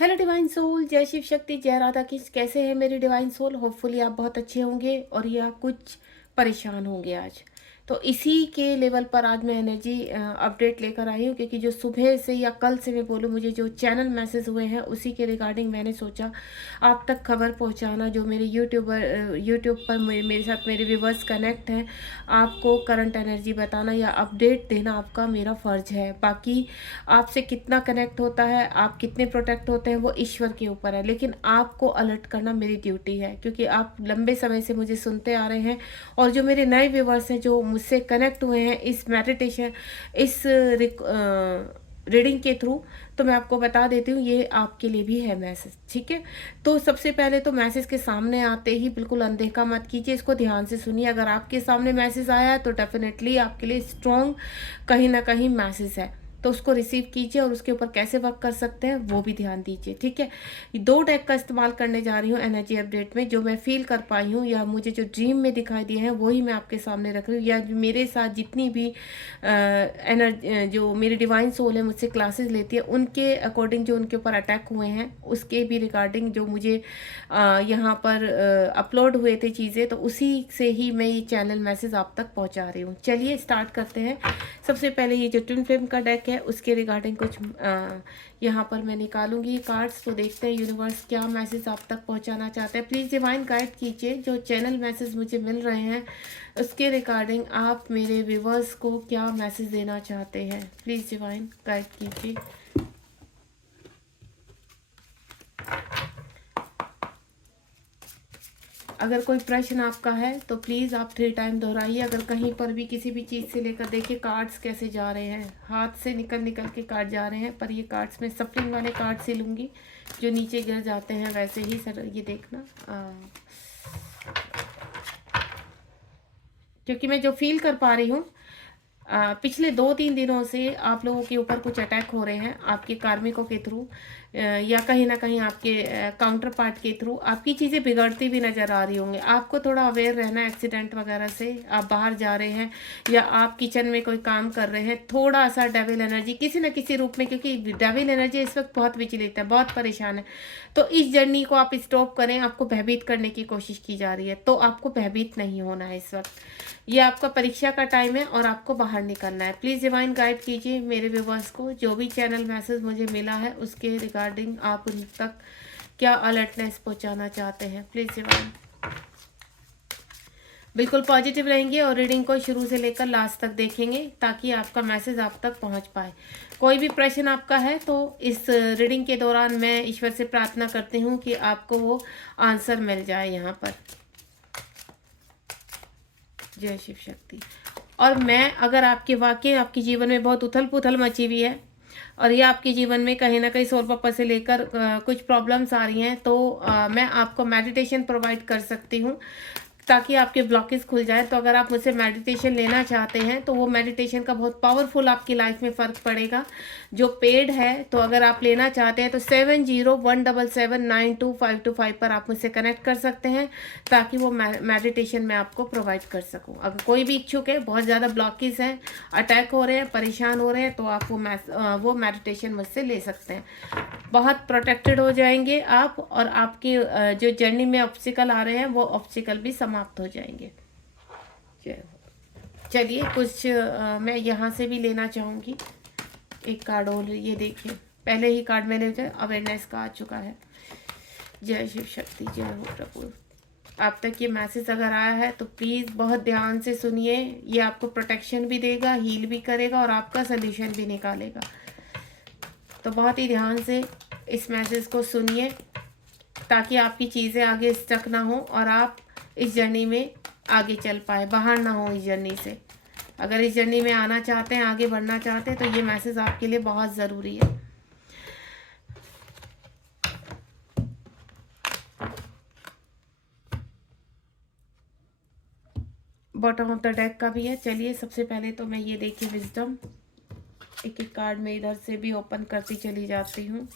Hello divine soul, जय शिव शक्ति, जय राधा कृष्ण। कैसे हैं मेरे डिवाइन सोल? होपफुली आप बहुत अच्छे होंगे और या कुछ परेशान होंगे आज। तो इसी के लेवल पर आज मैं एनर्जी अपडेट लेकर आई हूँ, क्योंकि जो सुबह से या कल से मैं बोलूँ, मुझे जो चैनल मैसेज हुए हैं उसी के रिगार्डिंग मैंने सोचा आप तक खबर पहुँचाना। जो मेरे यूट्यूब पर मेरे साथ मेरे व्यूवर्स कनेक्ट हैं, आपको करंट एनर्जी बताना या अपडेट देना आपका मेरा फ़र्ज है। बाकी आपसे कितना कनेक्ट होता है, आप कितने प्रोटेक्ट होते हैं, वो ईश्वर के ऊपर है, लेकिन आपको अलर्ट करना मेरी ड्यूटी है, क्योंकि आप लंबे समय से मुझे सुनते आ रहे हैं। और जो मेरे नए व्यूवर्स हैं जो मुझसे कनेक्ट हुए हैं इस मेडिटेशन, इस रीडिंग के थ्रू, तो मैं आपको बता देती हूँ ये आपके लिए भी है मैसेज, ठीक है। तो सबसे पहले तो मैसेज के सामने आते ही बिल्कुल अनदेखा मत कीजिए, इसको ध्यान से सुनिए। अगर आपके सामने मैसेज आया है तो डेफिनेटली आपके लिए स्ट्रॉन्ग कहीं ना कहीं मैसेज है, तो उसको रिसीव कीजिए और उसके ऊपर कैसे वर्क कर सकते हैं वो भी ध्यान दीजिए, ठीक है। दो डेक का इस्तेमाल करने जा रही हूँ एनर्जी अपडेट में। जो मैं फील कर पाई हूँ या मुझे जो ड्रीम में दिखाई दिए हैं वही मैं आपके सामने रख रही हूँ, या मेरे साथ जितनी भी एनर्जी जो मेरी डिवाइन सोल है मुझसे क्लासेस लेती है, उनके अकॉर्डिंग जो उनके ऊपर अटैक हुए हैं उसके भी रिगार्डिंग जो मुझे यहाँ पर अपलोड हुए थे चीज़ें, तो उसी से ही मैं ये चैनल मैसेज आप तक पहुँचा रही हूँ। चलिए स्टार्ट करते हैं। सबसे पहले ये जो ट्विन फ्लेम का डेक है उसके रिगार्डिंग कुछ यहाँ पर मैं निकालूंगी कार्ड्स, तो देखते हैं यूनिवर्स क्या मैसेज आप तक पहुँचाना चाहते हैं। प्लीज़ डिवाइन गाइड कीजिए, जो चैनल मैसेज मुझे मिल रहे हैं उसके रिगार्डिंग आप मेरे व्यूवर्स को क्या मैसेज देना चाहते हैं। प्लीज़ डिवाइन गाइड कीजिए। अगर कोई प्रश्न आपका है तो प्लीज़ आप 3 टाइम दोहराइए। अगर कहीं पर भी किसी भी चीज़ से लेकर, देखिए कार्ड्स कैसे जा रहे हैं, हाथ से निकल निकल के कार्ड जा रहे हैं, पर ये कार्ड्स मैं सफलिंग वाले कार्ड से लूँगी, जो नीचे गिर जाते हैं वैसे ही सर, ये देखना। क्योंकि मैं जो फील कर पा रही हूँ, पिछले 2-3 दिनों से आप लोगों के ऊपर कुछ अटैक हो रहे हैं आपके कार्मिकों के थ्रू, या कहीं ना कहीं आपके काउंटर पार्ट के थ्रू आपकी चीज़ें बिगड़ती भी नज़र आ रही होंगी। आपको थोड़ा अवेयर रहना है एक्सीडेंट वगैरह से। आप बाहर जा रहे हैं या आप किचन में कोई काम कर रहे हैं, थोड़ा सा डेविल एनर्जी किसी न किसी रूप में, क्योंकि डेविल एनर्जी इस वक्त बहुत विचलित है, बहुत परेशान है, तो इस जर्नी को आप स्टॉप करें। आपको भयभीत करने की कोशिश की जा रही है, तो आपको भयभीत नहीं होना है इस वक्त। ये आपका परीक्षा का टाइम है और आपको बाहर निकलना है। प्लीज़ डिवाइन गाइड कीजिए मेरे व्यूवर्स को, जो भी चैनल मैसेज मुझे मिला है उसके रिगार्डिंग आप उन तक क्या अलर्टनेस पहुंचाना चाहते हैं। प्लीज़ डिवाइन बिल्कुल पॉजिटिव रहेंगे और रीडिंग को शुरू से लेकर लास्ट तक देखेंगे ताकि आपका मैसेज आप तक पहुंच पाए। कोई भी प्रश्न आपका है तो इस रीडिंग के दौरान मैं ईश्वर से प्रार्थना करती हूँ कि आपको वो आंसर मिल जाए यहाँ पर। जय शिव शक्ति। और मैं अगर आपके वाकई आपके जीवन में बहुत उथल पुथल मची हुई है और ये आपके जीवन में कहीं ना कहीं सोल पर्पस से लेकर कुछ प्रॉब्लम्स आ रही हैं, तो मैं आपको मेडिटेशन प्रोवाइड कर सकती हूँ ताकि आपके ब्लॉकेज खुल जाए। तो अगर आप मुझसे मेडिटेशन लेना चाहते हैं तो वो मेडिटेशन का बहुत पावरफुल आपकी लाइफ में फ़र्क पड़ेगा, जो पेड है। तो अगर आप लेना चाहते हैं तो 7017792525 पर आप मुझसे कनेक्ट कर सकते हैं ताकि वो मेडिटेशन मैं आपको प्रोवाइड कर सकूं। अगर कोई भी इच्छुक है, बहुत ज़्यादा ब्लॉकेज हैं, अटैक हो रहे हैं, परेशान हो रहे हैं, तो आप वो मेडिटेशन मुझसे ले सकते हैं। बहुत प्रोटेक्टेड हो जाएंगे आप, और आपकी जो जर्नी में ऑब्स्टिकल आ रहे हैं वो ऑब्स्टिकल भी समाप्त हो जाएंगे। चलिए कुछ मैं यहाँ से भी लेना चाहूँगी एक कार्ड। और ये देखिए, पहले ही कार्ड मैंने अवेयरनेस का आ चुका है। जय शिव शक्ति, जय हो प्रभु। आप तक ये मैसेज अगर आया है तो प्लीज़ बहुत ध्यान से सुनिए। ये आपको प्रोटेक्शन भी देगा, हील भी करेगा और आपका सोल्यूशन भी निकालेगा। तो बहुत ही ध्यान से इस मैसेज को सुनिए ताकि आपकी चीज़ें आगे स्टक ना हो और आप इस जर्नी में आगे चल पाए, बाहर ना हो इस जर्नी से। अगर इस जर्नी में आना चाहते हैं, आगे बढ़ना चाहते हैं, तो ये मैसेज आपके लिए बहुत ज़रूरी है। बॉटम ऑफ द डेक का भी है। चलिए सबसे पहले तो मैं ये देखिए विजडम, एक एक कार्ड में इधर से भी ओपन करती चली जाती हूँ,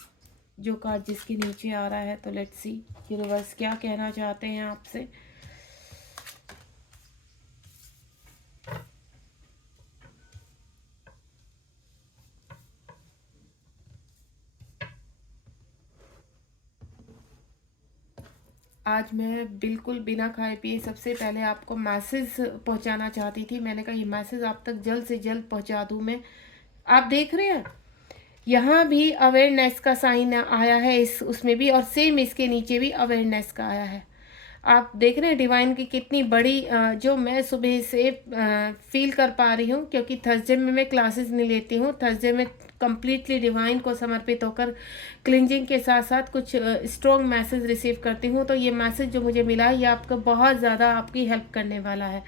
जो कार्ड जिसके नीचे आ रहा है। तो लेट्स सी यूनिवर्स क्या कहना चाहते हैं आपसे। आज मैं बिल्कुल बिना खाए पिए सबसे पहले आपको मैसेज पहुंचाना चाहती थी। मैंने कहा ये मैसेज आप तक जल्द से जल्द पहुंचा दूं मैं। आप देख रहे हैं यहाँ भी अवेयरनेस का साइन आया है, इस उसमें भी, और सेम इसके नीचे भी अवेयरनेस का आया है। आप देख रहे हैं डिवाइन की कितनी बड़ी जो मैं सुबह से फील कर पा रही हूँ, क्योंकि थर्सडे में मैं क्लासेस नहीं लेती हूँ। थर्सडे में कंप्लीटली डिवाइन को समर्पित होकर क्लिंजिंग के साथ साथ कुछ स्ट्रॉन्ग मैसेज रिसीव करती हूँ। तो ये मैसेज जो मुझे मिला है ये आपको बहुत ज़्यादा आपकी हेल्प करने वाला है।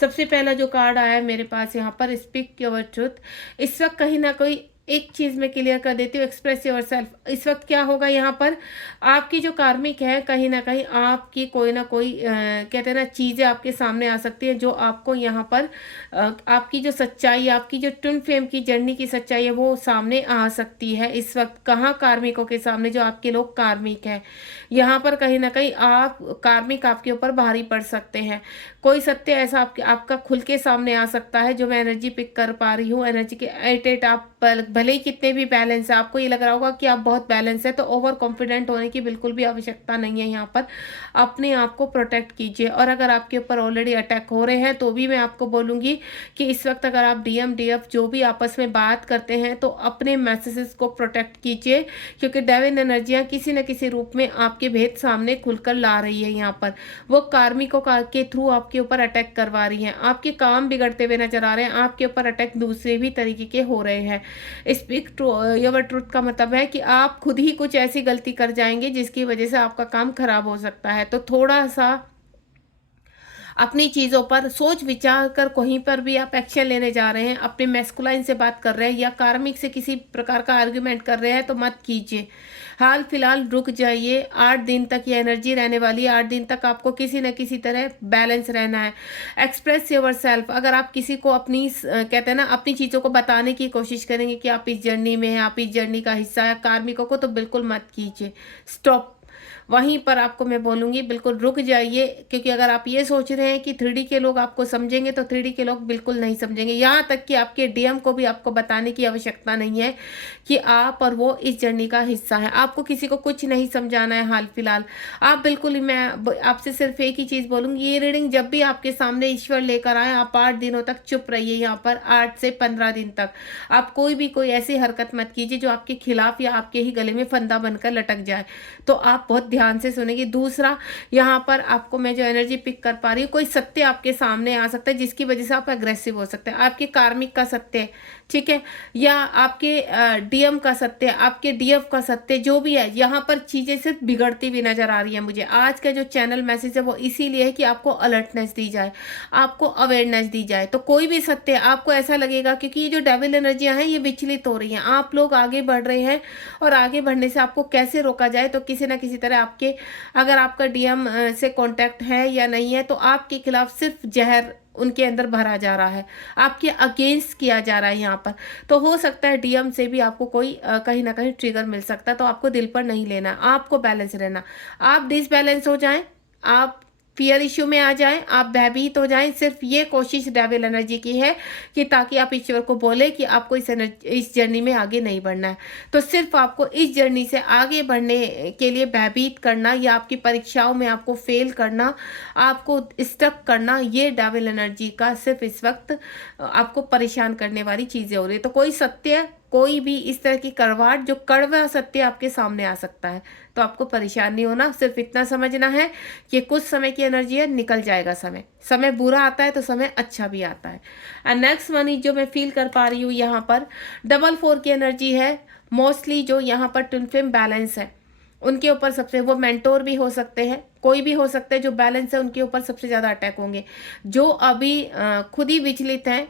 सबसे पहला जो कार्ड आया है मेरे पास यहाँ पर, स्पीक योर ट्रुथ। इस वक्त कहीं ना कोई एक चीज़ मैं क्लियर कर देती हूँ, एक्सप्रेस योर सेल्फ। इस वक्त क्या होगा यहाँ पर, आपकी जो कार्मिक है कहीं ना कहीं आपकी कोई ना कोई कहते हैं ना चीज़ें आपके सामने आ सकती है, जो आपको यहाँ पर आपकी जो सच्चाई, आपकी जो ट्विन फ्लेम की जर्नी की सच्चाई है वो सामने आ सकती है। इस वक्त कहाँ कार्मिकों के सामने, जो आपके लोग कार्मिक हैं, यहाँ पर कहीं ना कहीं आप कार्मिक आपके ऊपर भारी पड़ सकते हैं। कोई सत्य ऐसा आपका खुल के सामने आ सकता है, जो मैं एनर्जी पिक कर पा रही हूँ। एनर्जी के एट आप भले ही कितने भी बैलेंस है, आपको ये लग रहा होगा कि आप बहुत बैलेंस है, तो ओवर कॉन्फिडेंट होने की बिल्कुल भी आवश्यकता नहीं है। यहाँ पर अपने आप को प्रोटेक्ट कीजिए। और अगर आपके ऊपर ऑलरेडी अटैक हो रहे हैं तो भी मैं आपको बोलूँगी कि इस वक्त अगर आप डीएम डीएफ जो भी आपस में बात करते हैं तो अपने मैसेजेस को प्रोटेक्ट कीजिए, क्योंकि डेविन एनर्जियाँ किसी न किसी रूप में आपके भेद सामने खुलकर ला रही है। यहाँ पर वो कार्मिकों के थ्रू आपके ऊपर अटैक करवा रही हैं। आपके काम बिगड़ते हुए नजर आ रहे हैं, आपके ऊपर अटैक दूसरे भी तरीके के हो रहे हैं। स्पीक योर ट्रुथ का मतलब है कि आप खुद ही कुछ ऐसी गलती कर जाएंगे जिसकी वजह से आपका काम खराब हो सकता है। तो थोड़ा सा अपनी चीज़ों पर सोच विचार कर कहीं पर भी आप एक्शन लेने जा रहे हैं, अपने मैस्कुलाइन से बात कर रहे हैं या कार्मिक से किसी प्रकार का आर्ग्यूमेंट कर रहे हैं, तो मत कीजिए। हाल फिलहाल रुक जाइए। 8 दिन तक ये एनर्जी रहने वाली है। 8 दिन तक आपको किसी न किसी तरह बैलेंस रहना है। Express your self. अगर आप किसी को अपनी कहते हैं ना अपनी चीज़ों को बताने की कोशिश करेंगे कि आप इस जर्नी में हैं, आप इस जर्नी का हिस्सा है कार्मिकों को, तो बिल्कुल मत कीजिए। स्टॉप। वहीं पर आपको मैं बोलूँगी बिल्कुल रुक जाइए, क्योंकि अगर आप ये सोच रहे हैं कि 3D के लोग आपको समझेंगे तो 3D के लोग बिल्कुल नहीं समझेंगे। यहाँ तक कि आपके डीएम को भी आपको बताने की आवश्यकता नहीं है कि आप और वो इस जर्नी का हिस्सा है। आपको किसी को कुछ नहीं समझाना है हाल फिलहाल। आप बिल्कुल ही, मैं आपसे सिर्फ एक ही चीज़ बोलूँगी, ये रीडिंग जब भी आपके सामने ईश्वर लेकर आए, आप 8 दिनों तक चुप रहिए। यहाँ पर 8 से 15 दिन तक आप कोई ऐसी हरकत मत कीजिए जो आपके खिलाफ या आपके ही गले में फंदा बनकर लटक जाए। तो आप बहुत ध्यान से सुनेंगे। दूसरा, यहाँ पर आपको मैं जो एनर्जी पिक कर पा रही हूँ, कोई सत्य आपके सामने आ सकता है जिसकी वजह से आप एग्रेसिव हो सकते हैं। आपके कार्मिक का सत्य, ठीक है, या आपके डीएम का सत्य, आपके डीएफ का सत्य, जो भी है, यहाँ पर चीजें सिर्फ बिगड़ती हुई नजर आ रही है मुझे। आज का जो चैनल मैसेज है वो इसीलिए है कि आपको अलर्टनेस दी जाए, आपको अवेयरनेस दी जाए। तो कोई भी सत्य आपको ऐसा लगेगा, क्योंकि ये जो डेविल एनर्जियां हैं ये विचलित हो रही हैं, आप लोग आगे बढ़ रहे हैं, और आगे बढ़ने से आपको कैसे रोका जाए, तो किसी ना किसी तरह आपके, अगर आपका डीएम से कांटेक्ट है या नहीं है, तो आपके खिलाफ सिर्फ जहर उनके अंदर भरा जा रहा है, आपके अगेंस्ट किया जा रहा है यहाँ पर। तो हो सकता है डीएम से भी आपको कोई कहीं ना कहीं ट्रिगर मिल सकता है। तो आपको दिल पर नहीं लेना, आपको बैलेंस रहना। आप डिसबैलेंस हो जाएं, आप फियर इश्यू में आ जाएं, आप भयभीत हो जाएं, सिर्फ ये कोशिश डेविल एनर्जी की है कि ताकि आप ईश्वर को बोले कि आपको इस जर्नी में आगे नहीं बढ़ना है। तो सिर्फ आपको इस जर्नी से आगे बढ़ने के लिए भयभीत करना, या आपकी परीक्षाओं में आपको फेल करना, आपको स्टक करना, ये डेविल एनर्जी का सिर्फ इस वक्त आपको परेशान करने वाली चीज़ें हो रही है। तो कोई सत्य, कोई भी इस तरह की करवाट, जो कड़वा सत्य आपके सामने आ सकता है, तो आपको परेशान नहीं होना। सिर्फ इतना समझना है कि कुछ समय की एनर्जी है, निकल जाएगा समय। समय बुरा आता है तो समय अच्छा भी आता है। एंड नेक्स्ट मनी जो मैं फील कर पा रही हूँ यहाँ पर, 4 की एनर्जी है। मोस्टली जो यहाँ पर ट्विन फ्लेम बैलेंस है उनके ऊपर सबसे, वो मेंटोर भी हो सकते हैं, कोई भी हो सकता है, जो बैलेंस है उनके ऊपर सबसे ज़्यादा अटैक होंगे। जो अभी खुद ही विचलित हैं,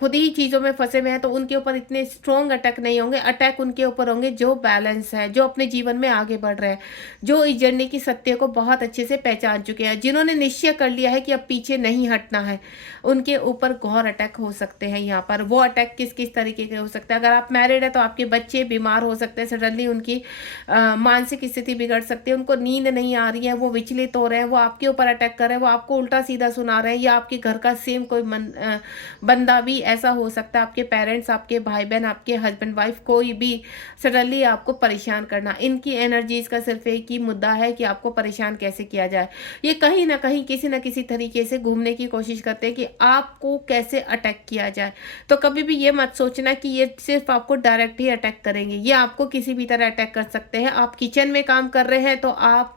खुद ही चीज़ों में फंसे हुए हैं, तो उनके ऊपर इतने स्ट्रॉन्ग अटैक नहीं होंगे। अटैक उनके ऊपर होंगे जो बैलेंस है, जो अपने जीवन में आगे बढ़ रहे हैं, जो इस जर्नी की सत्य को बहुत अच्छे से पहचान चुके हैं, जिन्होंने निश्चय कर लिया है कि अब पीछे नहीं हटना है, उनके ऊपर घोर अटैक हो सकते हैं। यहाँ पर वो अटैक किस किस तरीके के हो सकते हैं। अगर आप मैरिड है तो आपके बच्चे बीमार हो सकते हैं, सडनली उनकी मानसिक स्थिति बिगड़ सकती है, उनको नींद नहीं आ रही है, वो विचलित हो रहे हैं, वो आपके ऊपर अटैक कर रहे हैं, वो आपको उल्टा सीधा सुना रहे हैं, या आपके घर का सेम कोई बंदा भी ऐसा हो सकता है आपके पेरेंट्स, आपके भाई बहन, आपके हस्बैंड वाइफ, कोई भी सडनली आपको परेशान करना। इनकी एनर्जीज का सिर्फ एक ही मुद्दा है कि आपको परेशान कैसे किया जाए। ये कहीं ना कहीं किसी न किसी तरीके से घूमने की कोशिश करते हैं कि आपको कैसे अटैक किया जाए। तो कभी भी ये मत सोचना कि ये सिर्फ आपको डायरेक्ट ही अटैक करेंगे, ये आपको किसी भी तरह अटैक कर सकते हैं। आप किचन में काम कर रहे हैं तो आप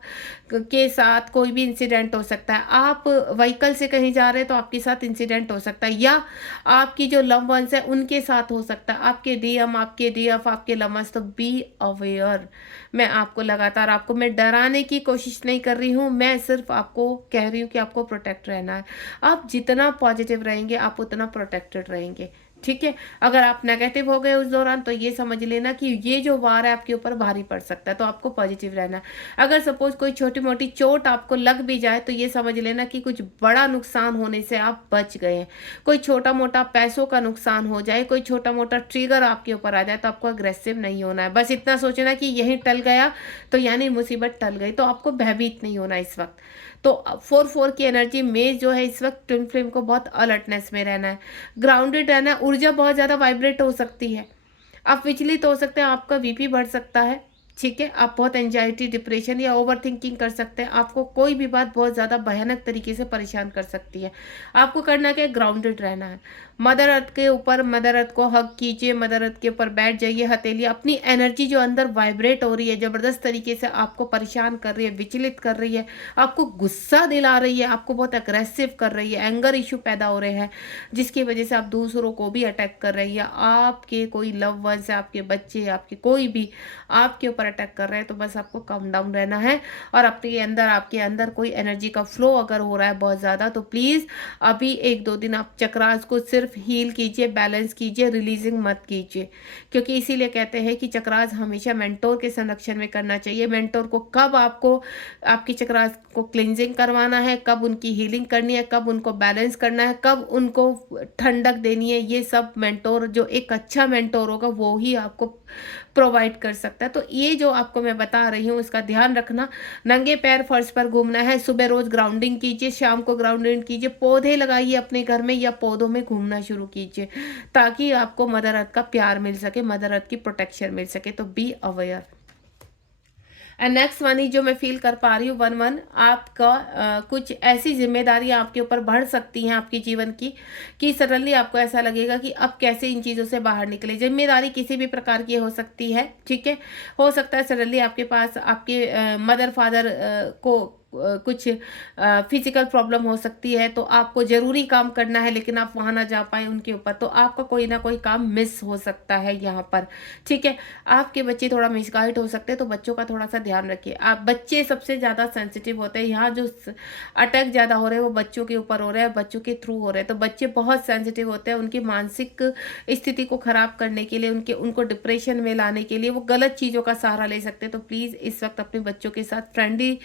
के साथ कोई भी इंसिडेंट हो सकता है। आप व्हीकल से कहीं जा रहे हैं तो आपके साथ इंसिडेंट हो सकता है, या आपकी जो लव वंस है उनके साथ हो सकता है, आपके डीएम, आपके डीएफ, आपके लव वंस। तो बी अवेयर। मैं आपको लगातार, आपको मैं डराने की कोशिश नहीं कर रही हूँ, मैं सिर्फ आपको कह रही हूँ कि आपको प्रोटेक्ट रहना है। आप जितना पॉजिटिव रहेंगे आप उतना प्रोटेक्टेड रहेंगे, ठीक है। अगर आप नेगेटिव हो गए उस दौरान तो ये समझ लेना कि ये जो वार है आपके ऊपर भारी पड़ सकता है, तो आपको पॉजिटिव रहना है। अगर सपोज कोई छोटी मोटी चोट आपको लग भी जाए तो ये समझ लेना कि कुछ बड़ा नुकसान होने से आप बच गए हैं। कोई छोटा मोटा पैसों का नुकसान हो जाए, कोई छोटा मोटा ट्रिगर आपके ऊपर आ जाए तो आपको अग्रेसिव नहीं होना है। बस इतना सोचना कि यही टल गया तो यानी मुसीबत टल गई, तो आपको भयभीत नहीं होना इस वक्त। तो 4-4 की एनर्जी में जो है इस वक्त ट्विन फ्लेम को बहुत अलर्टनेस में रहना है, ग्राउंडेड रहना है। ऊर्जा बहुत ज़्यादा वाइब्रेट हो सकती है, आप विचलित हो सकते हैं, आपका बीपी बढ़ सकता है, ठीक है। आप बहुत एंजाइटी, डिप्रेशन या ओवर थिंकिंग कर सकते हैं। आपको कोई भी बात बहुत ज़्यादा भयानक तरीके से परेशान कर सकती है। आपको करना क्या है, ग्राउंडेड रहना है। मदर अर्थ के ऊपर, मदर अर्थ को हग कीजिए, मदर अर्थ के ऊपर बैठ जाइए, हथेली, अपनी एनर्जी जो अंदर वाइब्रेट हो रही है, ज़बरदस्त तरीके से आपको परेशान कर रही है, विचलित कर रही है, आपको गुस्सा दिला रही है, आपको बहुत अग्रेसिव कर रही है, एंगर इशू पैदा हो रहे हैं जिसकी वजह से आप दूसरों को भी अटैक कर रही है। आपके कोई लव वंस है, आपके बच्चे, आपके कोई भी आपके ऊपर अटैक कर रहे हैं, तो बस आपको कम डाउन रहना है। और अपने अंदर, आपके अंदर कोई एनर्जी का फ्लो अगर हो रहा है बहुत ज़्यादा तो प्लीज़ अभी 1-2 दिन आप चक्रास को सिर्फ हील कीजिए, बैलेंस कीजिए, रिलीजिंग मत कीजिए। क्योंकि इसीलिए कहते हैं कि चक्रास हमेशा मेंटोर के संरक्षण में करना चाहिए। मेंटोर को कब आपको आपकी चक्रास को क्लिनजिंग करवाना है, कब उनकी हीलिंग करनी है, कब उनको बैलेंस करना है, कब उनको ठंडक देनी है, ये सब मेंटोर, जो एक अच्छा मेंटोर होगा वो ही आपको प्रोवाइड कर सकता है। तो ये जो आपको मैं बता रही हूँ इसका ध्यान रखना। नंगे पैर फर्श पर घूमना है, सुबह रोज ग्राउंडिंग कीजिए, शाम को ग्राउंडिंग कीजिए, पौधे लगाइए अपने घर में या पौधों में घूमना शुरू कीजिए ताकि आपको मदर अर्थ का प्यार मिल सके, मदर अर्थ की प्रोटेक्शन मिल सके। तो बी अवेयर। एंड नेक्स्ट वाली जो मैं फील कर पा रही हूँ 1-1, आपका कुछ ऐसी जिम्मेदारियां आपके ऊपर बढ़ सकती हैं आपके जीवन की कि सडनली आपको ऐसा लगेगा कि अब कैसे इन चीज़ों से बाहर निकले। जिम्मेदारी किसी भी प्रकार की हो सकती है, ठीक है। हो सकता है सडनली आपके पास आपके मदर फादर को कुछ फिजिकल प्रॉब्लम हो सकती है, तो आपको ज़रूरी काम करना है लेकिन आप वहाँ ना जा पाए उनके ऊपर, तो आपका कोई ना कोई काम मिस हो सकता है यहाँ पर, ठीक है। आपके बच्चे थोड़ा मिसगाइड हो सकते हैं, तो बच्चों का थोड़ा सा ध्यान रखिए। आप बच्चे सबसे ज़्यादा सेंसिटिव होते हैं, यहाँ जो अटैक ज़्यादा हो रहे हैं वो बच्चों के ऊपर हो रहे हैं, बच्चों के थ्रू हो रहे हैं। तो बच्चे बहुत सेंसिटिव होते हैं, उनकी मानसिक स्थिति को ख़राब करने के लिए, उनको डिप्रेशन में लाने के लिए वो गलत चीज़ों का सहारा ले सकते हैं। तो प्लीज़ इस वक्त अपने बच्चों के साथ फ्रेंडली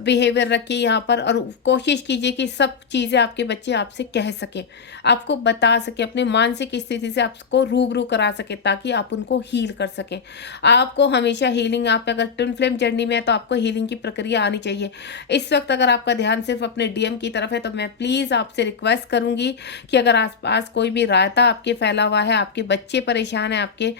बिहेवियर रखिए यहाँ पर, और कोशिश कीजिए कि सब चीज़ें आपके बच्चे आपसे कह सकें, आपको बता सके, अपनी मानसिक स्थिति से आपको रूबरू करा सके ताकि आप उनको हील कर सकें। आपको हमेशा हीलिंग, आप अगर ट्विन फ्लेम जर्नी में है तो आपको हीलिंग की प्रक्रिया आनी चाहिए। इस वक्त अगर आपका ध्यान सिर्फ अपने डीएम की तरफ है तो मैं प्लीज़ आपसे रिक्वेस्ट करूंगी कि अगर आसपास कोई भी रायता आपके फैला हुआ है, आपके बच्चे परेशान है, आपके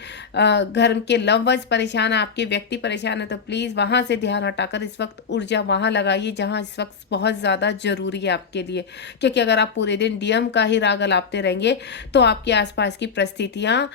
घर के लव वंस परेशान है, आपके व्यक्ति परेशान है, तो प्लीज़ वहाँ से ध्यान हटाकर इस वक्त ऊर्जा वहाँ लगाइए जहाँ इस वक्त बहुत ज़्यादा ज़रूरी है आपके लिए। क्योंकि अगर आप पूरे दिन डीएम का ही राग अलापते रहेंगे तो आपके आसपास की परिस्थितियाँ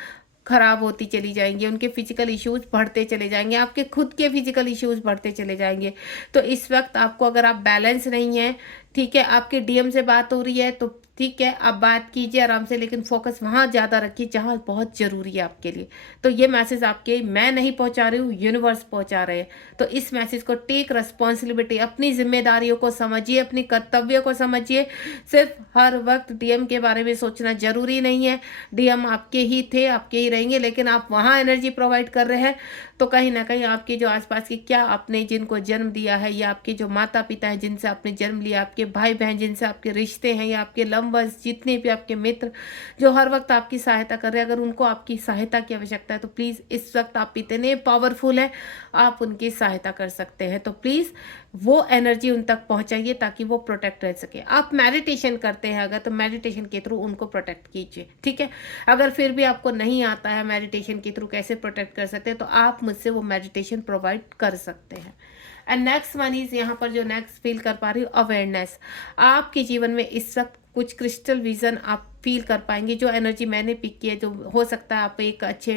खराब होती चली जाएंगी, उनके फिजिकल इश्यूज बढ़ते चले जाएंगे, आपके खुद के फिजिकल इश्यूज बढ़ते चले जाएंगे। तो इस वक्त आपको, अगर आप बैलेंस नहीं है, ठीक है, आपके डीएम से बात हो रही है तो ठीक है, आप बात कीजिए आराम से, लेकिन फोकस वहाँ ज़्यादा रखिए जहाँ बहुत ज़रूरी है आपके लिए। तो ये मैसेज आपके मैं नहीं पहुँचा रही हूँ, यूनिवर्स पहुँचा रहे हैं। तो इस मैसेज को टेक रिस्पॉन्सिबिलिटी, अपनी जिम्मेदारियों को समझिए, अपनी कर्तव्य को समझिए। सिर्फ हर वक्त डीएम के बारे में सोचना जरूरी नहीं है। डीएम आपके ही थे, आपके ही रहेंगे, लेकिन आप वहाँ एनर्जी प्रोवाइड कर रहे हैं तो कहीं ना कहीं आपके जो आसपास की, क्या आपने जिनको जन्म दिया है, या आपके जो माता पिता हैं जिनसे आपने जन्म लिया, आपके भाई बहन जिनसे आपके रिश्ते हैं, या आपके लंबस जितने भी आपके मित्र जो हर वक्त आपकी सहायता कर रहे हैं, अगर उनको आपकी सहायता की आवश्यकता है तो प्लीज़ इस वक्त आप इतने पावरफुल हैं, आप उनकी सहायता कर सकते हैं। तो प्लीज़ वो एनर्जी उन तक पहुंचाइए ताकि वो प्रोटेक्ट रह सके। आप मेडिटेशन करते हैं अगर, तो मेडिटेशन के थ्रू उनको प्रोटेक्ट कीजिए, ठीक है। अगर फिर भी आपको नहीं आता है मेडिटेशन के थ्रू कैसे प्रोटेक्ट कर सकते हैं, तो आप मुझसे वो मेडिटेशन प्रोवाइड कर सकते हैं। एंड नेक्स्ट वन इज, यहाँ पर जो नेक्स्ट फील कर पा रही हूँ, अवेयरनेस। आपके जीवन में इस वक्त कुछ क्रिस्टल विजन आप फील कर पाएंगे। जो एनर्जी मैंने पिक की है, जो हो सकता है आप एक अच्छे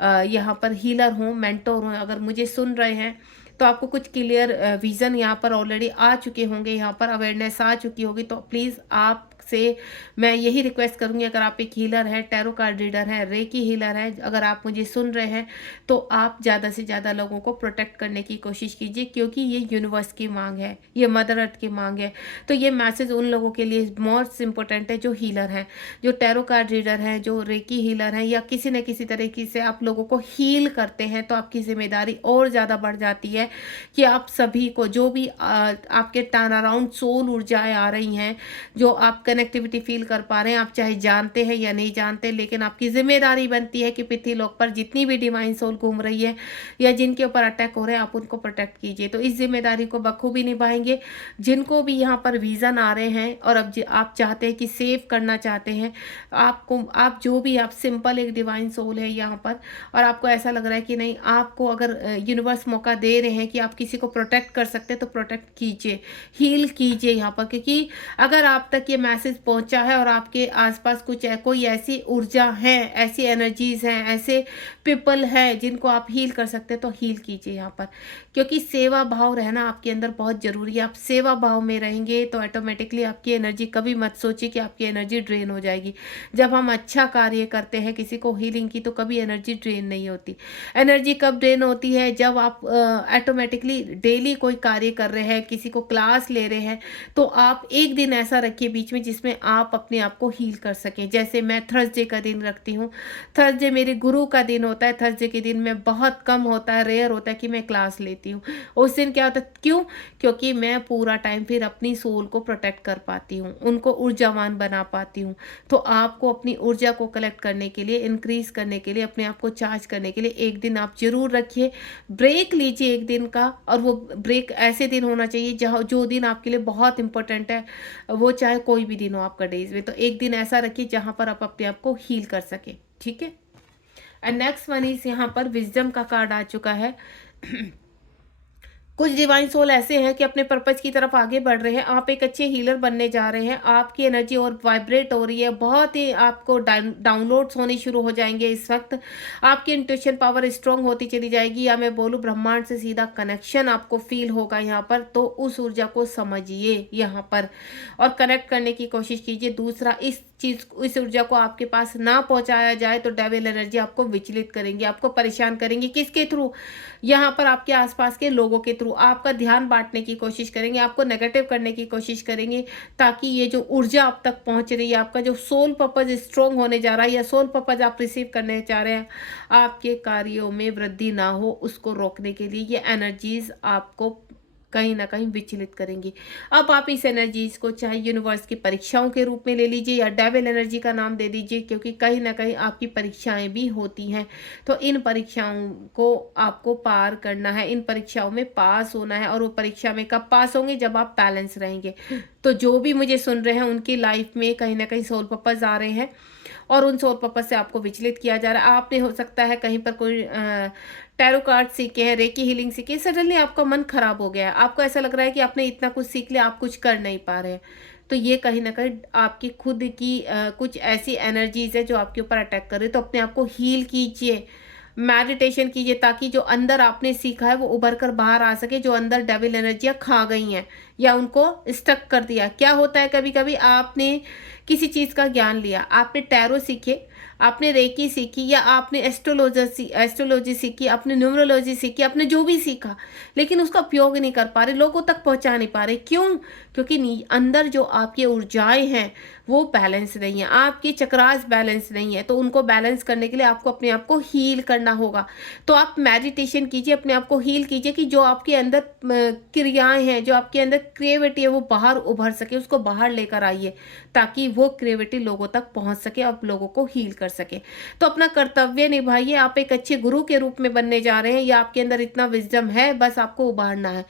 यहाँ पर हीलर हों, मेंटोर हों, अगर मुझे सुन रहे हैं तो आपको कुछ क्लियर विजन यहाँ पर ऑलरेडी आ चुके होंगे, यहाँ पर अवेयरनेस आ चुकी होगी। तो प्लीज़ आप से मैं यही रिक्वेस्ट करूंगी, अगर आप एक हीलर है, टैरो कार्ड रीडर है, रेकी हीलर है, अगर आप मुझे सुन रहे हैं तो आप ज़्यादा से ज़्यादा लोगों को प्रोटेक्ट करने की कोशिश कीजिए, क्योंकि ये यूनिवर्स की मांग है, ये मदर अर्थ की मांग है। तो ये मैसेज उन लोगों के लिए मोस्ट इंपॉर्टेंट है जो हीलर हैं, जो टैरो कार्ड रीडर हैं, जो रेकी हीलर हैं, या किसी न किसी तरीके से आप लोगों को हील करते हैं। तो आपकी जिम्मेदारी और ज़्यादा बढ़ जाती है कि आप सभी को, जो भी आपके टर्न अराउंड सोल ऊर्जाएं आ रही हैं, जो आप कनेक्टिविटी फील कर पा रहे हैं, आप चाहे जानते हैं या नहीं जानते, लेकिन आपकी जिम्मेदारी बनती है कि पृथ्वी लोक पर जितनी भी डिवाइन सोल घूम रही है या जिनके ऊपर अटैक हो रहे हैं, आप उनको प्रोटेक्ट कीजिए। तो इस जिम्मेदारी को बखूबी निभाएंगे। जिनको भी यहाँ पर विजन आ रहे हैं और अब आप चाहते हैं कि सेव करना चाहते हैं आपको, आप जो भी, आप सिंपल एक डिवाइन सोल है यहाँ पर, और आपको ऐसा लग रहा है कि नहीं, आपको अगर यूनिवर्स मौका दे रहे हैं कि आप किसी को प्रोटेक्ट कर सकते हैं, तो प्रोटेक्ट कीजिए, हील कीजिए यहाँ पर। क्योंकि अगर आप तक ये मैसेज पहुंचा है और आपके आसपास कुछ कोई ऐसी ऊर्जा है, ऐसी एनर्जीज हैं, ऐसे पीपल हैं जिनको आप हील कर सकते हैं, तो हील कीजिए यहाँ पर। क्योंकि सेवा भाव रहना आपके अंदर बहुत जरूरी है। आप सेवा भाव में रहेंगे तो ऑटोमेटिकली आपकी एनर्जी, कभी मत सोचिए कि आपकी एनर्जी ड्रेन हो जाएगी। जब हम अच्छा कार्य करते हैं किसी को हीलिंग की, तो कभी एनर्जी ड्रेन नहीं होती। एनर्जी कब ड्रेन होती है, जब आप ऑटोमेटिकली डेली कोई कार्य कर रहे हैं, किसी को क्लास ले रहे हैं, तो आप एक दिन ऐसा रखिए बीच में जिसमें आप अपने आप को हील कर सकें। जैसे मैं थर्सडे का दिन रखती हूँ, थर्सडे मेरे गुरु का दिन होता है। थर्सडे के दिन में बहुत कम होता है, रेयर होता है कि मैं क्लास लेती हूँ। उस दिन क्या होता है, क्यों? क्योंकि मैं पूरा टाइम फिर अपनी सोल को प्रोटेक्ट कर पाती हूँ, उनको ऊर्जावान बना पाती हूँ। तो आपको अपनी ऊर्जा को कलेक्ट करने के लिए, इंक्रीज करने के लिए, अपने आप को चार्ज करने के लिए एक दिन आप जरूर रखिए। ब्रेक लीजिए एक दिन का, और वो ब्रेक ऐसे दिन होना चाहिए जहाँ, जो दिन आपके लिए बहुत इंपॉर्टेंट है, वो चाहे कोई भी दिन हो आपका डेज में, तो एक दिन ऐसा रखिए जहां पर आप अपने आप को हील कर सके, ठीक है। एंड नेक्स्ट वन इज, यहाँ पर विजडम का कार्ड आ चुका है। कुछ डिवाइन सोल ऐसे हैं कि अपने पर्पज की तरफ आगे बढ़ रहे हैं। आप एक अच्छे हीलर बनने जा रहे हैं, आपकी एनर्जी और वाइब्रेट हो रही है, बहुत ही आपको डाउनलोड्स होने शुरू हो जाएंगे इस वक्त। आपकी इंट्यूशन पावर स्ट्रांग होती चली जाएगी, या मैं बोलूँ ब्रह्मांड से सीधा कनेक्शन आपको फील होगा यहाँ पर। तो उस ऊर्जा को समझिए यहाँ पर और कनेक्ट करने की कोशिश कीजिए। दूसरा, इस ऊर्जा को आपके पास ना पहुंचाया जाए तो डेविल एनर्जी आपको विचलित करेंगी, आपको परेशान करेंगी। किसके थ्रू? यहाँ पर आपके आसपास के लोगों के थ्रू आपका ध्यान बांटने की कोशिश करेंगे, आपको नेगेटिव करने की कोशिश करेंगे, ताकि ये जो ऊर्जा आप तक पहुंच रही है, आपका जो सोल पर्पज स्ट्रॉन्ग होने जा रहा है, या सोल पर्पज आप रिसीव करने जा रहे हैं, आपके कार्यों में वृद्धि ना हो, उसको रोकने के लिए ये एनर्जीज आपको कहीं ना कहीं विचलित करेंगी। अब आप इस एनर्जीज को चाहे यूनिवर्स की परीक्षाओं के रूप में ले लीजिए, या डेविल एनर्जी का नाम दे दीजिए, क्योंकि कहीं ना कहीं आपकी परीक्षाएं भी होती हैं। तो इन परीक्षाओं को आपको पार करना है, इन परीक्षाओं में पास होना है। और वो परीक्षा में कब पास होंगे? जब आप बैलेंस रहेंगे। तो जो भी मुझे सुन रहे हैं, उनकी लाइफ में कहीं ना कहीं सोल पर्पस आ रहे हैं, और उन सोल पर्पस से आपको विचलित किया जा रहा है। आपने, हो सकता है कहीं पर कोई टैरो कार्ड सीखे हैं, रेकी हीलिंग सीखी है, सडनली आपका मन खराब हो गया है, आपको ऐसा लग रहा है कि आपने इतना कुछ सीख लिया, आप कुछ कर नहीं पा रहे हैं। तो ये कहीं ना कहीं आपकी खुद की कुछ ऐसी एनर्जीज है जो आपके ऊपर अटैक कर रही है। तो अपने आप को हील कीजिए, मेडिटेशन कीजिए, ताकि जो अंदर आपने सीखा है वो उभर कर बाहर आ सके। जो अंदर डेविल एनर्जियाँ खा गई हैं या उनको स्टक कर दिया। क्या होता है, कभी कभी आपने किसी चीज़ का ज्ञान लिया, आपने टैरो सीखे, आपने रेकी सीखी, या आपने एस्ट्रोलॉजी सीखी, आपने न्यूमरोलॉजी सीखी, आपने जो भी सीखा, लेकिन उसका उपयोग नहीं कर पा रहे, लोगों तक पहुंचा नहीं पा रहे। क्यों? क्योंकि अंदर जो आपकी ऊर्जाएं हैं वो बैलेंस नहीं है, आपकी चक्रास बैलेंस नहीं है। तो उनको बैलेंस करने के लिए आपको अपने आप को हील करना होगा। तो आप मेडिटेशन कीजिए, अपने आप को हील कीजिए, कि जो आपके अंदर क्रियाएं हैं, जो आपके अंदर क्रिएटिविटी है, वो बाहर उभर सके, उसको बाहर लेकर आइए, ताकि वो क्रिएटिविटी लोगों तक पहुंच सके, आप लोगों को हील कर सके। तो अपना कर्तव्य निभाइए। आप एक अच्छे गुरु के रूप में बनने जा रहे हैं, या आपके अंदर इतना विजडम है, बस आपको उभारना है।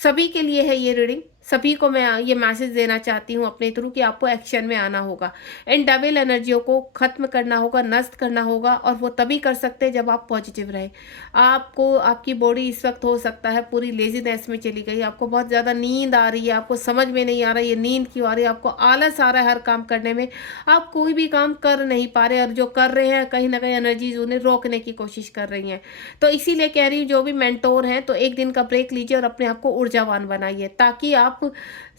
सभी के लिए है ये रीडिंग, सभी को मैं ये मैसेज देना चाहती हूँ अपने थ्रू कि आपको एक्शन में आना होगा। इन डबल एनर्जियों को खत्म करना होगा, नष्ट करना होगा, और वो तभी कर सकते हैं जब आप पॉजिटिव रहें। आपको आपकी बॉडी इस वक्त हो सकता है पूरी लेजीनेस में चली गई, आपको बहुत ज़्यादा नींद आ रही है, आपको समझ में नहीं आ रहा ये नींद क्यों आ रही है, आपको आलस आ रहा है हर काम करने में, आप कोई भी काम कर नहीं पा रहे, और जो कर रहे हैं कहीं ना कहीं एनर्जीज उन्हें रोकने की कोशिश कर रही हैं। तो इसीलिए कह रही हूँ, जो भी मेंटोर हैं तो एक दिन का ब्रेक लीजिए और अपने आप को ऊर्जावान बनाइए, ताकि आप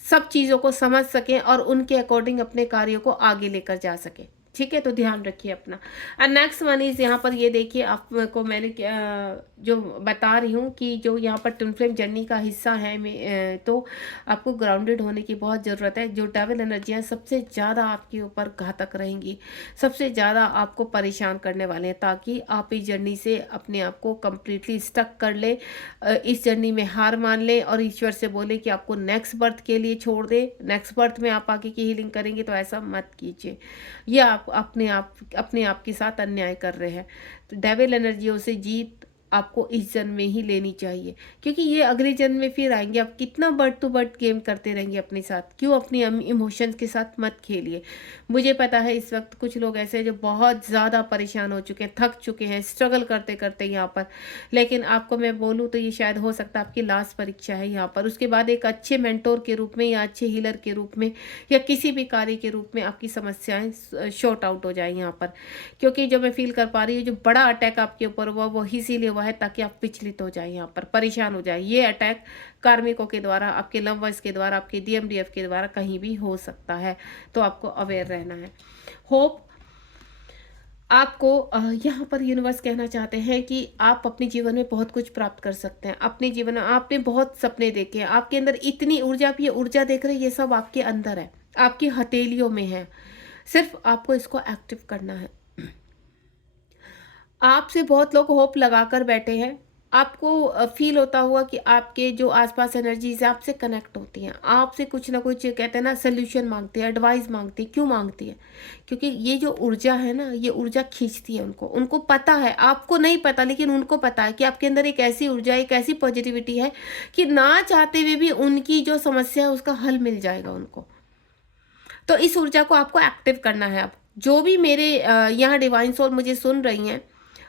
सब चीज़ों को समझ सकें और उनके अकॉर्डिंग अपने कार्यों को आगे लेकर जा सकें। ठीक है, तो ध्यान रखिए अपना। एंड नेक्स्ट वन इज, यहाँ पर ये देखिए, आपको मैंने जो बता रही हूँ कि जो यहाँ पर ट्विन फ्लेम जर्नी का हिस्सा है तो आपको ग्राउंडेड होने की बहुत ज़रूरत है। जो डेविल एनर्जियाँ सबसे ज़्यादा आपके ऊपर घातक रहेंगी, सबसे ज़्यादा आपको परेशान करने वाले हैं, ताकि आप इस जर्नी से अपने आप को कम्प्लीटली स्टक कर ले, इस जर्नी में हार मान ले और ईश्वर से बोले कि आपको नेक्स्ट बर्थ के लिए छोड़ दे, नेक्स्ट बर्थ में आप आगे की हीलिंग करेंगे। तो ऐसा मत कीजिए, ये आप अपने आप के साथ अन्याय कर रहे हैं। तो डेविल एनर्जियों से जीत आपको इस जन्म में ही लेनी चाहिए, क्योंकि ये अगले जन्म में फिर आएंगे। आप कितना बर्ड टू बर्ड गेम करते रहेंगे अपने साथ, क्यों अपनी इमोशंस के साथ मत खेलिए। मुझे पता है इस वक्त कुछ लोग ऐसे हैं जो बहुत ज़्यादा परेशान हो चुके हैं, थक चुके हैं, स्ट्रगल करते करते यहाँ पर। लेकिन आपको मैं बोलूँ तो ये शायद हो सकता है आपकी लास्ट परीक्षा है यहाँ पर। उसके बाद एक अच्छे मेंटोर के रूप में या अच्छे हीलर के रूप में या किसी भी कार्य के रूप में आपकी समस्याएं शॉर्ट आउट हो जाए यहाँ पर। क्योंकि जो मैं फील कर पा रही हूँ, जो बड़ा अटैक आपके ऊपर हुआ वो इसीलिए हुआ है ताकि आप विचलित हो जाए, यहाँ पर परेशान हो जाए। ये अटैक कार्मिकों के द्वारा, आपके लव के द्वारा, आपके DMDF के द्वारा कहीं भी हो सकता है, तो आपको अवेयर रहना है। होप आपको यहाँ पर यूनिवर्स कहना चाहते हैं कि आप अपने जीवन में बहुत कुछ प्राप्त कर सकते हैं। अपने जीवन में आपने बहुत सपने देखे हैं, आपके अंदर इतनी ऊर्जा, आप ये ऊर्जा देख रहे हैं, ये सब आपके अंदर है, आपकी हथेलियों में है, सिर्फ आपको इसको एक्टिव करना है। आपसे बहुत लोग होप लगाकर बैठे हैं, आपको फील होता हुआ कि आपके जो आसपास एनर्जीज है आपसे कनेक्ट होती हैं, आपसे कुछ ना कुछ कहते हैं ना सल्यूशन मांगती है, एडवाइस मांगती है। क्यों मांगती है? क्योंकि ये जो ऊर्जा है ना, ये ऊर्जा खींचती है उनको। उनको पता है, आपको नहीं पता, लेकिन उनको पता है कि आपके अंदर एक ऐसी ऊर्जा, एक ऐसी पॉजिटिविटी है कि ना चाहते हुए भी उनकी जो समस्या है उसका हल मिल जाएगा उनको। तो इस ऊर्जा को आपको एक्टिव करना है। आप जो भी मेरे यहाँ डिवाइन सोल मुझे सुन रही हैं,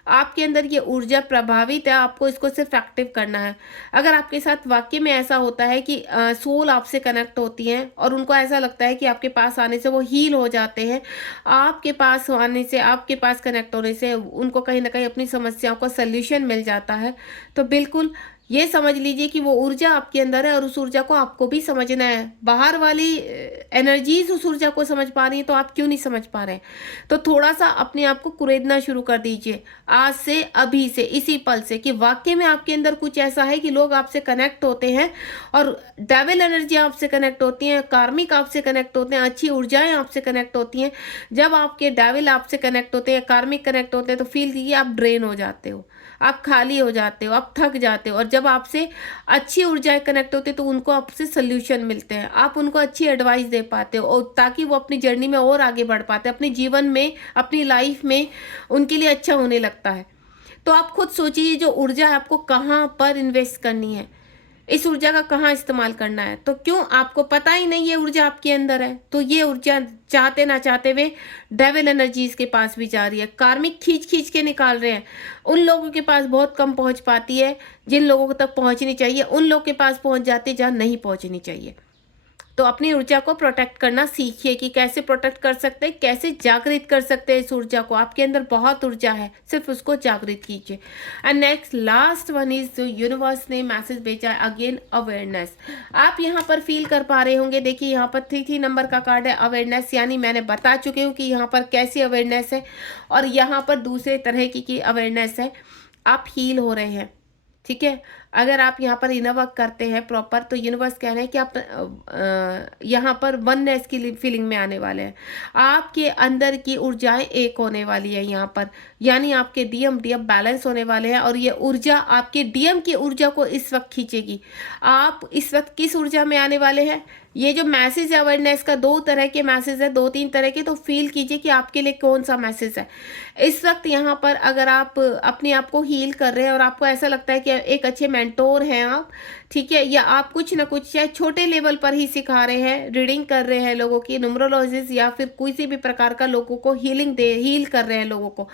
आपके अंदर ये ऊर्जा प्रभावित है, आपको इसको सिर्फ एक्टिव करना है। अगर आपके साथ वाकई में ऐसा होता है कि सोल आपसे कनेक्ट होती हैं और उनको ऐसा लगता है कि आपके पास आने से वो हील हो जाते हैं, आपके पास आने से, आपके पास कनेक्ट होने से उनको कहीं ना कहीं अपनी समस्याओं का सल्यूशन मिल जाता है, तो बिल्कुल ये समझ लीजिए कि वो ऊर्जा आपके अंदर है और उस ऊर्जा को आपको भी समझना है। बाहर वाली एनर्जीज उस ऊर्जा को समझ पा रही है, तो आप क्यों नहीं समझ पा रहे हैं? तो थोड़ा सा अपने आप को कुरेदना शुरू कर दीजिए आज से, अभी से, इसी पल से, कि वाकई में आपके अंदर कुछ ऐसा है कि लोग आपसे कनेक्ट होते हैं और डेविल एनर्जी आपसे कनेक्ट होती हैं, कार्मिक आपसे कनेक्ट होते हैं, अच्छी ऊर्जाएं आपसे कनेक्ट होती हैं। जब आपके डेविल आपसे कनेक्ट होते हैं, कार्मिक कनेक्ट होते हैं, तो फील कीजिए आप ड्रेन हो जाते हो, आप खाली हो जाते हो, आप थक जाते हो। और जब आपसे अच्छी ऊर्जाएं कनेक्ट होती है तो उनको आपसे सल्यूशन मिलते हैं, आप उनको अच्छी एडवाइस दे पाते हो, और ताकि वो अपनी जर्नी में और आगे बढ़ पाते हैं, अपने जीवन में, अपनी लाइफ में उनके लिए अच्छा होने लगता है। तो आप खुद सोचिए जो ऊर्जा है आपको कहाँ पर इन्वेस्ट करनी है, इस ऊर्जा का कहाँ इस्तेमाल करना है। तो क्यों आपको पता ही नहीं ये ऊर्जा आपके अंदर है, तो ये ऊर्जा चाहते ना चाहते हुए डेविल एनर्जीज के पास भी जा रही है, कार्मिक खींच खींच के निकाल रहे हैं। उन लोगों के पास बहुत कम पहुंच पाती है, जिन लोगों तक पहुंचनी चाहिए उन लोग के पास पहुंच जाती है जहाँ नहीं पहुंचनी चाहिए। तो अपनी ऊर्जा को प्रोटेक्ट करना सीखिए कि कैसे प्रोटेक्ट कर सकते हैं, कैसे जागृत कर सकते हैं इस ऊर्जा को। आपके अंदर बहुत ऊर्जा है, सिर्फ उसको जागृत कीजिए। And next last one is, जो यूनिवर्स ने मैसेज भेजा है अगेन, अवेयरनेस। आप यहाँ पर फील कर पा रहे होंगे, देखिए यहाँ पर 3 नंबर का कार्ड है, अवेयरनेस, यानी मैंने बता चुकी हूँ कि यहाँ पर कैसी अवेयरनेस है और यहाँ पर दूसरे तरह की अवेयरनेस है। आप हील हो रहे हैं, ठीक है। अगर आप यहाँ पर इनर वर्क करते हैं प्रॉपर, तो यूनिवर्स कह रहे हैं कि आप यहाँ पर वननेस की फीलिंग में आने वाले हैं। आपके अंदर की ऊर्जाएं एक होने वाली है यहाँ पर, यानी आपके DMDF बैलेंस होने वाले हैं और ये ऊर्जा आपके DM की ऊर्जा को इस वक्त खींचेगी। आप इस वक्त किस ऊर्जा में आने वाले हैं? ये जो मैसेज अवेयरनेस का 2 तरह के मैसेज है, 2-3 तरह के, तो फ़ील कीजिए कि आपके लिए कौन-सा मैसेज है। इस वक़्त यहाँ पर अगर आप अपने आप को हील कर रहे हैं और आपको ऐसा लगता है कि एक अच्छे मेंटोर हैं आप, ठीक है? या आप कुछ न कुछ चाहे छोटे लेवल पर ही सिखा रहे हैं, रीडिंग कर रहे हैं लोगों की, न्यूमरोलॉजिस्ट या फिर किसी भी प्रकार का लोगों को हील कर रहे हैं लोगों को,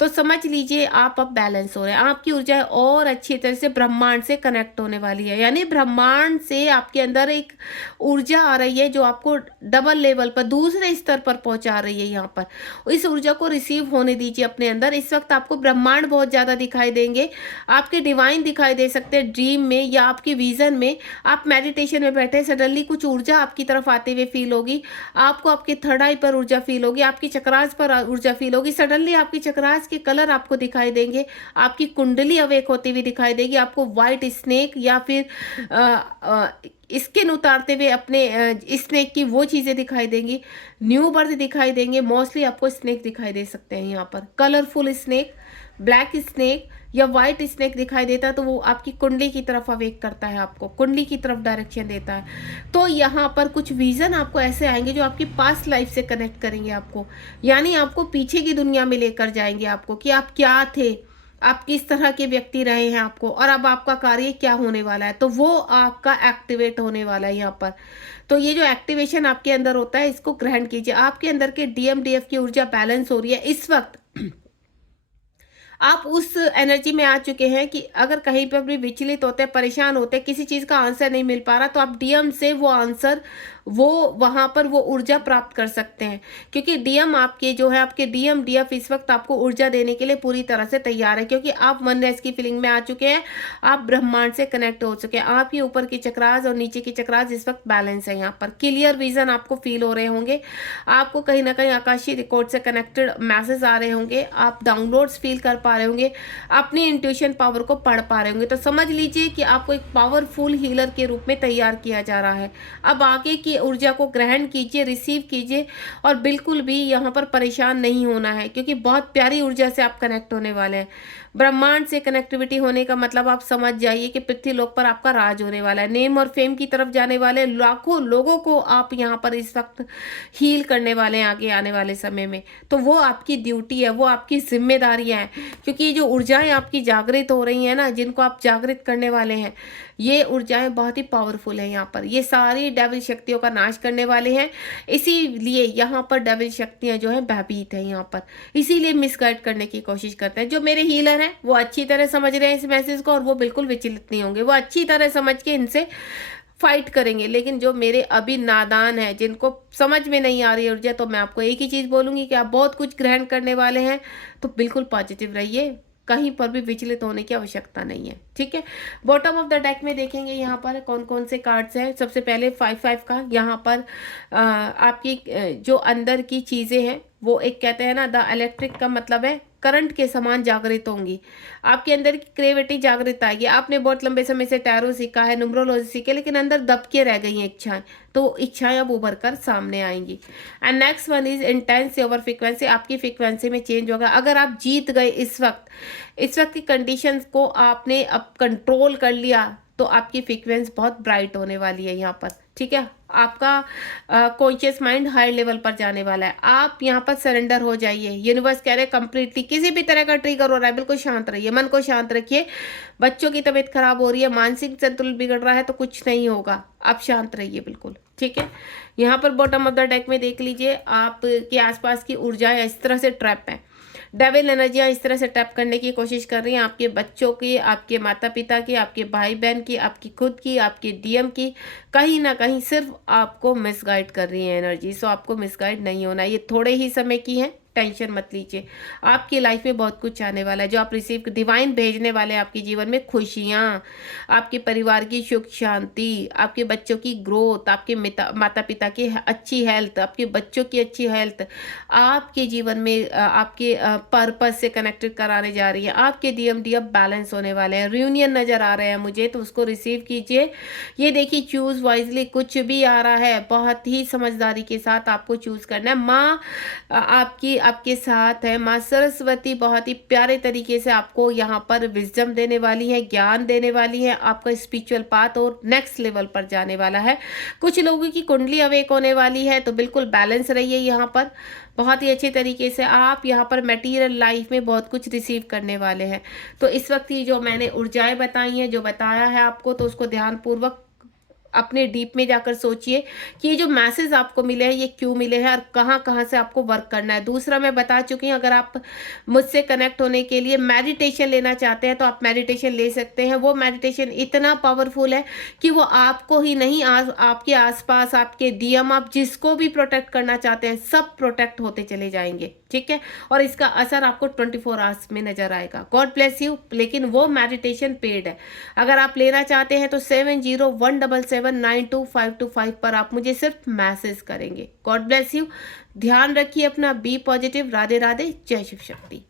तो समझ लीजिए आप अब बैलेंस हो रहे हैं। आपकी ऊर्जा और अच्छी तरह से ब्रह्मांड से कनेक्ट होने वाली है। यानी ब्रह्मांड से आपके अंदर एक ऊर्जा आ रही है जो आपको डबल लेवल पर, दूसरे स्तर पर पहुंचा रही है। यहाँ पर इस ऊर्जा को रिसीव होने दीजिए अपने अंदर। इस वक्त आपको ब्रह्मांड बहुत ज्यादा दिखाई देंगे, आपके डिवाइन दिखाई दे सकते हैं ड्रीम में या आपकी विजन में। आप मेडिटेशन में बैठे, सडनली कुछ ऊर्जा आपकी तरफ आते हुए फील होगी, आपको आपके थर्ड आई पर ऊर्जा फील होगी, आपकी चक्रास पर ऊर्जा फील होगी। सडनली आपकी चक्रास के कलर आपको दिखाई देंगे, आपकी कुंडली अवेक होती हुई दिखाई देगी, आपको व्हाइट स्नेक या फिर स्किन उतारते हुए अपने स्नेक की वो चीजें दिखाई देंगी, न्यू बर्थ दिखाई देंगे। मोस्टली आपको स्नेक दिखाई दे सकते हैं यहाँ पर, कलरफुल स्नेक, ब्लैक स्नेक या व्हाइट स्नेक दिखाई देता है तो वो आपकी कुंडली की तरफ अवेक करता है, आपको कुंडली की तरफ डायरेक्शन देता है। तो यहाँ पर कुछ विजन आपको ऐसे आएंगे जो आपकी पास्ट लाइफ से कनेक्ट करेंगे आपको, यानी आपको पीछे की दुनिया में लेकर जाएंगे आपको कि आप क्या थे, आप किस तरह के व्यक्ति रहे हैं आपको, और अब आपका कार्य क्या होने वाला है, तो वो आपका एक्टिवेट होने वाला है यहाँ पर। तो ये जो एक्टिवेशन आपके अंदर होता है इसको ग्रहण कीजिए। आपके अंदर के डीएमडीएफ की ऊर्जा बैलेंस हो रही है इस वक्त। आप उस एनर्जी में आ चुके हैं कि अगर कहीं पर भी विचलित होते हैं, परेशान होते हैं, किसी चीज का आंसर नहीं मिल पा रहा, तो आप डीएम से वो आंसर, वो वहां पर वो ऊर्जा प्राप्त कर सकते हैं। क्योंकि डीएम आपके जो है, आपके डीएम डीएफ इस वक्त आपको ऊर्जा देने के लिए पूरी तरह से तैयार है, क्योंकि आप वननेस की फीलिंग में आ चुके हैं, आप ब्रह्मांड से कनेक्ट हो चुके हैं। आपके ऊपर की चक्रास और नीचे की चक्रास इस वक्त बैलेंस है। यहाँ पर क्लियर विजन आपको फील हो रहे होंगे, आपको कहीं ना कहीं आकाशीय रिकॉर्ड से कनेक्टेड मैसेज आ रहे होंगे, आप डाउनलोड्स फील कर पा रहे होंगे, अपनी इंट्यूशन पावर को पढ़ पा रहे होंगे। तो समझ लीजिए कि आपको एक पावरफुल हीलर के रूप में तैयार किया जा रहा है। अब आगे की ऊर्जा को ग्रहण कीजिए, रिसीव कीजिए, और बिल्कुल भी यहाँ पर परेशान नहीं होना है, क्योंकि बहुत प्यारी ऊर्जा से आप कनेक्ट होने वाले हैं। ब्रह्मांड से कनेक्टिविटी होने का मतलब आप समझ जाइए कि पृथ्वी लोक पर आपका राज होने वाला है। नेम और फेम की तरफ जाने वाले लाखों लोगों को आप यहाँ पर इस वक्त हील करने वाले हैं आगे आने वाले समय में। तो वो आपकी ड्यूटी है, वो आपकी जिम्मेदारियां हैं, क्योंकि ये जो ऊर्जाएं आपकी जागृत हो रही हैं ना, जिनको आप जागृत करने वाले हैं, ये ऊर्जाएं बहुत ही पावरफुल है। यहाँ पर ये सारी डेविल शक्तियों का नाश करने वाले हैं, इसीलिए यहाँ पर डेविल शक्तियां जो है भयभीत है यहाँ पर, इसीलिए मिसगाइड करने की कोशिश करते हैं। जो मेरे हीलर हैं वो अच्छी तरह समझ रहे हैं इस मैसेज को, और वो बिल्कुल विचलित नहीं होंगे, वो अच्छी तरह समझ के इनसे फाइट करेंगे। लेकिन जो मेरे अभी नादान है, जिनको समझ में नहीं आ रही ऊर्जा, तो मैं आपको एक ही चीज बोलूंगी कि आप बहुत कुछ ग्रहण करने वाले हैं, तो बिल्कुल पॉजिटिव रहिए, कहीं पर भी विचलित होने की आवश्यकता नहीं है। ठीक है, बॉटम ऑफ द डेक में देखेंगे यहाँ पर कौन कौन से कार्ड्स हैं। सबसे पहले 5-5 का, यहाँ पर आपकी जो अंदर की चीजें हैं वो, एक कहते हैं ना द इलेक्ट्रिक का मतलब है करंट के समान जागृत होंगी, आपके अंदर की क्रिएटिविटी जागृत आएगी। आपने बहुत लंबे समय से टैरो सीखा है, न्यूमरोलॉजी सीखे, लेकिन अंदर दबके रह गई हैं इच्छाएं, तो इच्छाएं अब उभर कर सामने आएंगी। And next one is intense over frequency, आपकी फ्रीक्वेंसी में चेंज होगा। अगर आप जीत गए इस वक्त की कंडीशंस को आपने अब कंट्रोल कर लिया, तो आपकी फ्रीक्वेंसी बहुत ब्राइट होने वाली है यहाँ पर। ठीक है, आपका कॉन्शियस माइंड हाई लेवल पर जाने वाला है। आप यहाँ पर सरेंडर हो जाइए, यूनिवर्स कह रहे हैं कंप्लीटली, किसी भी तरह का ट्रिगर हो रहा है बिल्कुल शांत रहिए, मन को शांत रखिए। बच्चों की तबीयत खराब हो रही है, मानसिक संतुलन बिगड़ रहा है, तो कुछ नहीं होगा, आप शांत रहिए बिल्कुल। ठीक है, यहाँ पर बॉटम ऑफ द डेक में देख लीजिए, आपके आसपास की ऊर्जाएं इस तरह से ट्रैप है, डेविल एनर्जियां इस तरह से टैप करने की कोशिश कर रही हैं आपके बच्चों की, आपके माता पिता की, आपके भाई बहन की, आपकी खुद की, आपके डीएम की, कहीं ना कहीं सिर्फ आपको मिसगाइड कर रही है एनर्जी। सो आपको मिसगाइड नहीं होना, ये थोड़े ही समय की है, टेंशन मत लीजिए। आपकी लाइफ में बहुत कुछ आने वाला है, जो आप रिसीव डिवाइन भेजने वाले हैं आपके जीवन में, खुशियाँ, आपके परिवार की सुख शांति, आपके बच्चों की ग्रोथ, आपके माता पिता की अच्छी हेल्थ, आपके बच्चों की अच्छी हेल्थ, आपके जीवन में आपके पर्पस से कनेक्टेड कराने जा रही है। आपके डीएमडी अब बैलेंस होने वाले हैं, रियूनियन नजर आ रहे हैं मुझे, तो उसको रिसीव कीजिए। ये देखिए, चूज वाइजली, कुछ भी आ रहा है बहुत ही समझदारी के साथ आपको चूज करना है। माँ आपकी आपके साथ है। माँ सरस्वती बहुत ही प्यारे तरीके से आपको यहाँ पर विजडम देने वाली है, ज्ञान देने वाली है, आपका स्पिरिचुअल पाथ और नेक्स्ट लेवल पर जाने वाला है। कुछ लोगों की कुंडली अवेक होने वाली है, तो बिल्कुल बैलेंस रहिए यहाँ पर। बहुत ही अच्छे तरीके से आप यहाँ पर मटेरियल लाइफ में बहुत कुछ रिसीव करने वाले हैं। तो इस वक्त ये जो मैंने ऊर्जाएं बताई हैं, जो बताया है आपको, तो उसको ध्यानपूर्वक अपने डीप में जाकर सोचिए कि ये जो मैसेज आपको मिले हैं ये क्यों मिले हैं और कहाँ कहाँ से आपको वर्क करना है। दूसरा मैं बता चुकी हूँ, अगर आप मुझसे कनेक्ट होने के लिए मेडिटेशन लेना चाहते हैं तो आप मेडिटेशन ले सकते हैं। वो मेडिटेशन इतना पावरफुल है कि वो आपको ही नहीं, आपके आसपास आपके डीएम, आप जिसको भी प्रोटेक्ट करना चाहते हैं सब प्रोटेक्ट होते चले जाएंगे, ठीक है। और इसका असर आपको 24 आवर्स में नजर आएगा। God bless you. लेकिन वो मेडिटेशन पेड है। अगर आप लेना चाहते हैं तो 7017792525 पर आप मुझे सिर्फ मैसेज करेंगे। God bless you. ध्यान रखिए अपना, बी पॉजिटिव। राधे राधे, जय शिव शक्ति।